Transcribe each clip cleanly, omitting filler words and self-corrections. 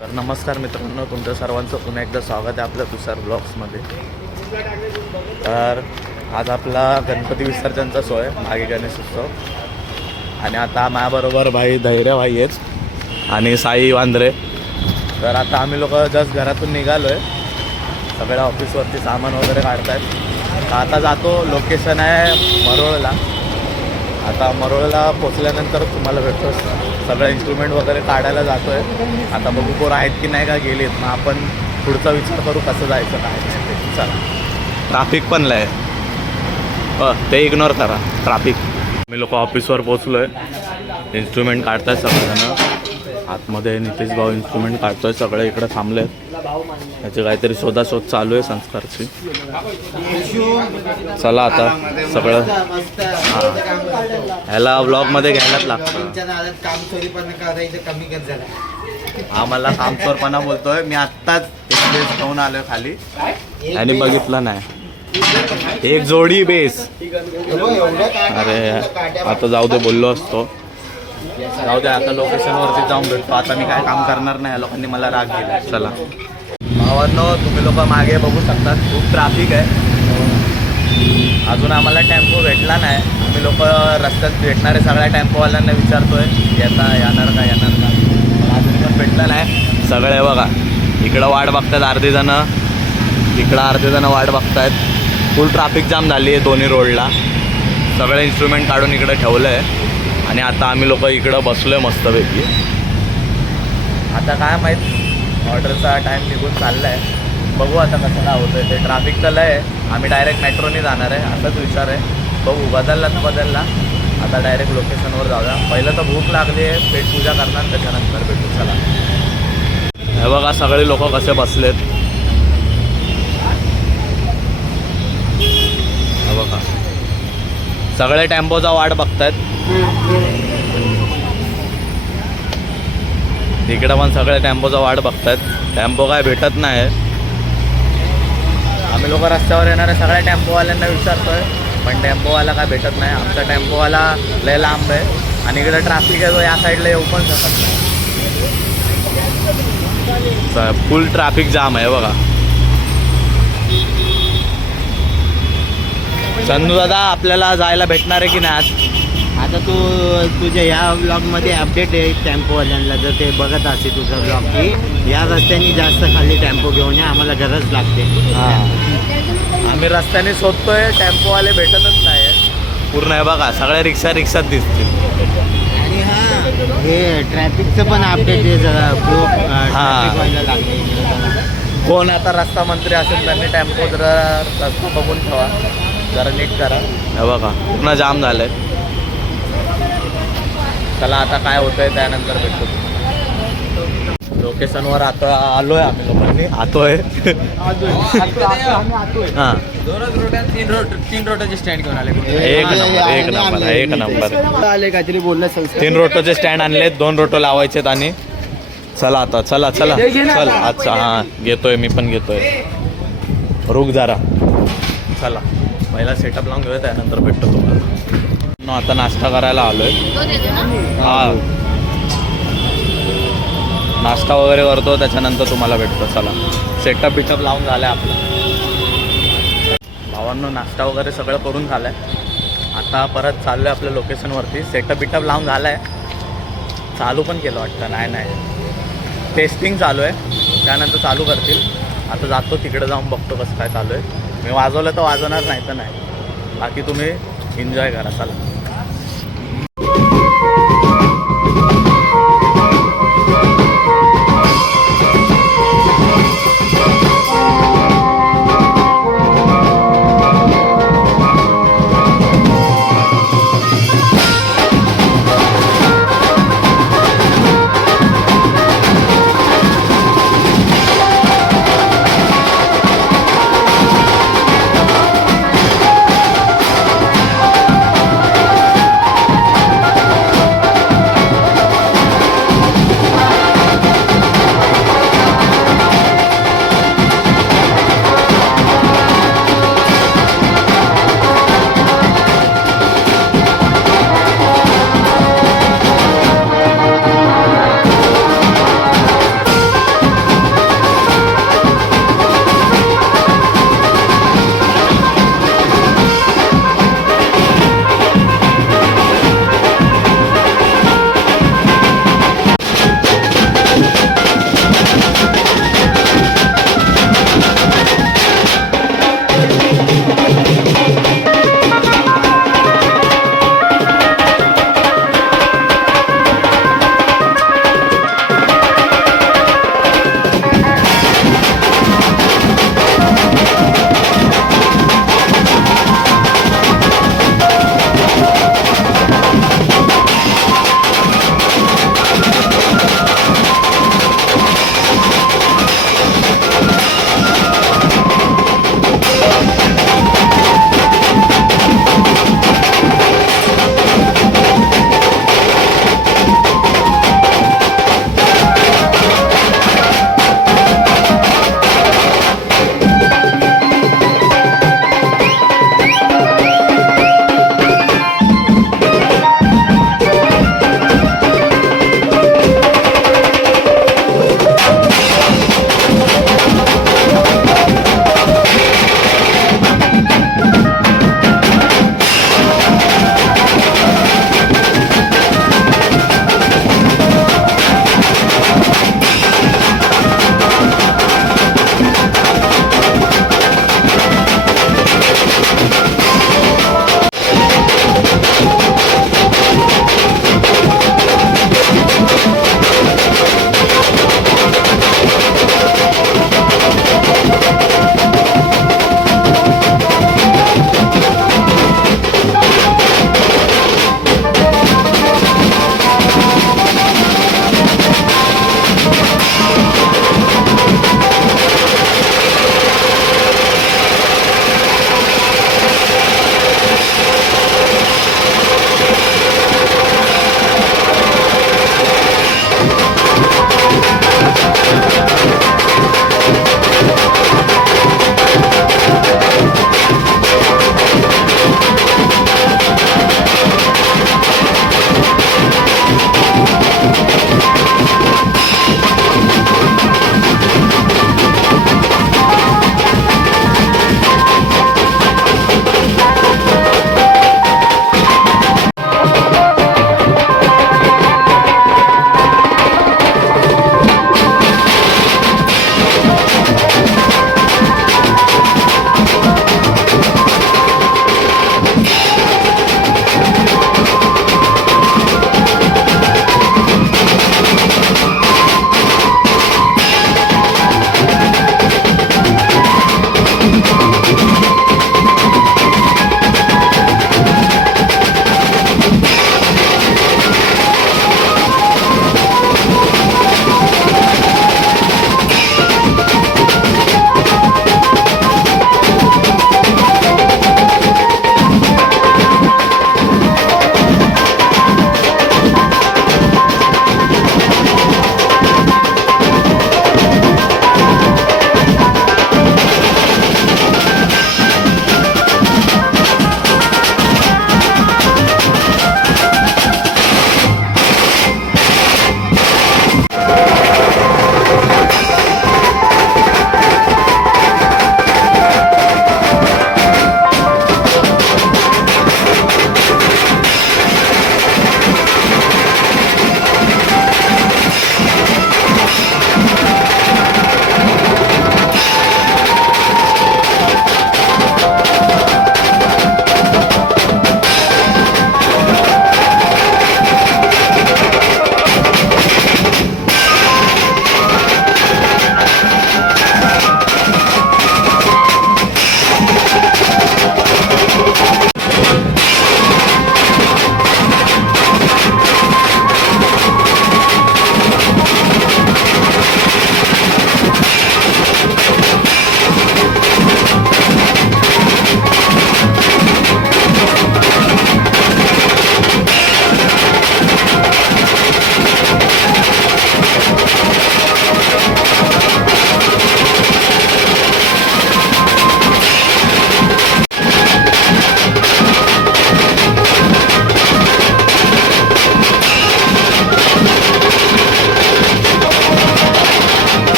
तर नमस्कार मित्रांनो, तुमच्या सर्वांचं पुन्हा एकदा स्वागत आहे आपल्या तुषार ब्लॉग्समध्ये. तर आज आपला गणपती विसर्जनचा सोय मागे गणेश उत्सव. आणि आता माझ्याबरोबर भाई धैर्य भाई आहेत आणि साई वांद्रे. तर आता आम्ही लोक जस्ट घरातून निघालो आहे. सगळ्या ऑफिसवरती सामान वगैरे काढत आहेत. आता जातो, लोकेशन आहे मरोळला. आता मरोळला पोचल्यानंतर तुम्हाला भेटतो. सगळं इन्स्ट्रुमेंट वगैरे काढायला जातो आहे. आता बघू पोरं आहेत की नाही का गेलीत, मग आपण पुढचा विचार करू कसं जायचं काय नाही. चला, ट्रॅफिक पण आहे ते इग्नोर करा ट्रॅफिक. मी लोक ऑफिसवर पोचलो आहे. इन्स्ट्रुमेंट काढताय सगळेजण आतमध्ये. नितेश भाऊ इन्स्ट्रुमेंट काढतोय, सगळे इकडे थांबले आहेत. याची काहीतरी शोधाशोध चालू आहे संस्कारची. चला आता सगळं ह्याला ब्लॉगमध्ये घ्यायलाच लागतं. आम्हाला कामचोरपणा बोलतोय. मी आत्ताच एक्सप्रेस घेऊन आलोय खाली आणि बघितलं नाही. एक जोडी बेस. अरे आता जाऊ दे, बोललो असतो. जाऊ दे, आता लोकेशनवरती जाऊन भेटतो. आता मी काय काम करणार नाही, या लोकांनी मला राग दिला. चला भावांनो, तुम्ही लोक मागे बघू शकता, खूप ट्रॅफिक आहे. अजून आम्हाला टेम्पो भेटला नाही. आम्ही लोक रस्त्यात भेटणारे सगळ्या टेम्पोवाल्यांना विचारतोय येणार का. अजून पण भेटला नाही. सगळे बघा इकडं वाट बघतात, अर्धी जणं इकडं, अर्धी जणं वाट बघतायत. फुल ट्रॅफिक जाम झाली आहे दोन्ही रोडला. सगळे इन्स्ट्रुमेंट काढून इकडे ठेवलं आहे आणि आता आम्ही लोक इकडं बसलो आहे मस्तपैकी. आता काय माहीत, ऑर्डरचा टाईम निघून चालला आहे. बघू आता कसं काय होतं आहे. ते ट्रॅफिक तर आहे. आम्ही डायरेक्ट मेट्रोनी जाणार आहे असाच विचार आहे. बघू, बदलला तर बदलला. आता डायरेक्ट लोकेशनवर जाऊया. पहिलं तर भूक लागली आहे, पेट पूजा करणार, त्याच्यानंतर भेटू. चला, हे बघा सगळे लोक कसे बसलेत. हे बघा सगळे टेम्पोचा वाट बघतायत. इकडं पण सगळे टेम्पोचा वाट बघतायत. टेम्पो काय भेटत नाही. आम्ही लोक रस्त्यावर येणाऱ्या सगळ्या टेम्पोवाल्यांना विचारतोय, पण टेम्पोवाला काय भेटत नाही. आमचा टेम्पोवाला लय लांब आहे आणि इकडे ट्रॅफिक आहे, तो या साईडला येऊ पण शकत नाही. फुल ट्रॅफिक जाम आहे बघा. चंदू दादा, आपल्याला जायला भेटणार आहे की नाही आज? आता तू तुझ्या ह्या ब्लॉगमध्ये अपडेट आहे टेम्पोवाल्यांना. जर ते बघत असेल तुझा ब्लॉग की या रस्त्याने जास्त खाली टेम्पो घेऊन या, आम्हाला गरज लागते. हां, आम्ही रस्त्याने शोधतोय, टेम्पोवाले भेटतच नाही. पूर्ण आहे बघा, सगळ्या रिक्षात दिसतील. आणि हां, हे ट्रॅफिकचं पण अपडेट आहे जरा. खूप ट्रॅफिक व्हायला लागले. कोण आता रस्ता मंत्री असेल त्यांनी टेम्पो जरा रस्ता बघून ठेवा, जरा नीट करा. हे बघा पूर्ण जाम झालं आहे. चला आता काय होतंय त्यानंतर भेटतो. लोकेशनवर आता आलोय आम्ही लोकांनी. आतोय हां, तीन रोडचे स्टँड घेऊन आले. एक नंबर आले काहीतरी बोललं. 3 रोटोचे स्टँड आणलेत, 2 रोटो लावायचेत. आणि चला आता चल. अच्छा हां, घेतोय मी पण घेतोय. रुक जरा. चला पहिला सेटअप लावून घेऊया, त्यानंतर भेटतो तुम्हाला. आता नाश्ता करायला आलोय. हां, नाश्ता वगैरे करतो, त्याच्यानंतर तुम्हाला भेटतो. चला, सेटअप बिटअप लावून झालं आहे आपलं. भावांनो, नाश्ता वगैरे सगळं करून झालं आहे. आता परत चाललो आहे आपल्या लोकेशनवरती. सेटअप बिटअप लावून झालं आहे. चालू पण केलं वाटतं. नाही, टेस्टिंग चालू आहे, त्यानंतर चालू करतील. आता जातो तिकडे, जाऊन बघतो कसं काय चालू आहे. मी वाजवलं तर वाजवणार, नाही तर नाही. बाकी तुम्ही एन्जॉय करा. चला.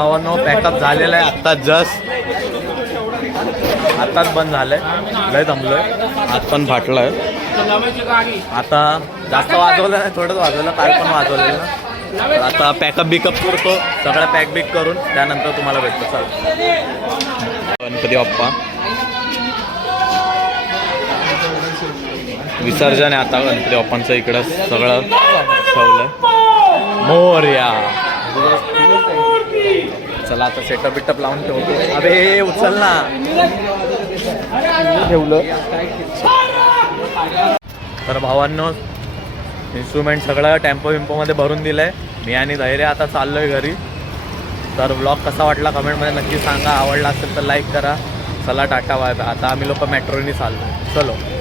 भावांनो पॅकअप झालेलं आहे आत्ता जस्ट आत्ताच बंद झालंय लय थांबलोय हात पण फाटलाय आता जास्त वाजवलं नाही थोडंच वाजवलं काल पण वाजवलेलं तर आता पॅकअप बिकअप करतो सगळं पॅक बिक करून त्यानंतर तुम्हाला भेटतो चाल गणपती बाप्पा विसर्जन आहे आता गणपती बाप्पांचं इकडं सगळं ठेवलंय मोरया चला आता सेटअप बिटअप लावून ठेवतो अबे उचल ना ठेवलं तर भावांनो इन्स्ट्रुमेंट सगळं टेम्पो विम्पोमध्ये भरून दिलंय मी आणि धैर्य आता चाललोय घरी तर व्लॉग कसा वाटला कमेंटमध्ये नक्की सांगा आवडला असेल तर लाईक करा चला टाटा बाय बाय आता आम्ही लोक मेट्रोनी चाललो चलो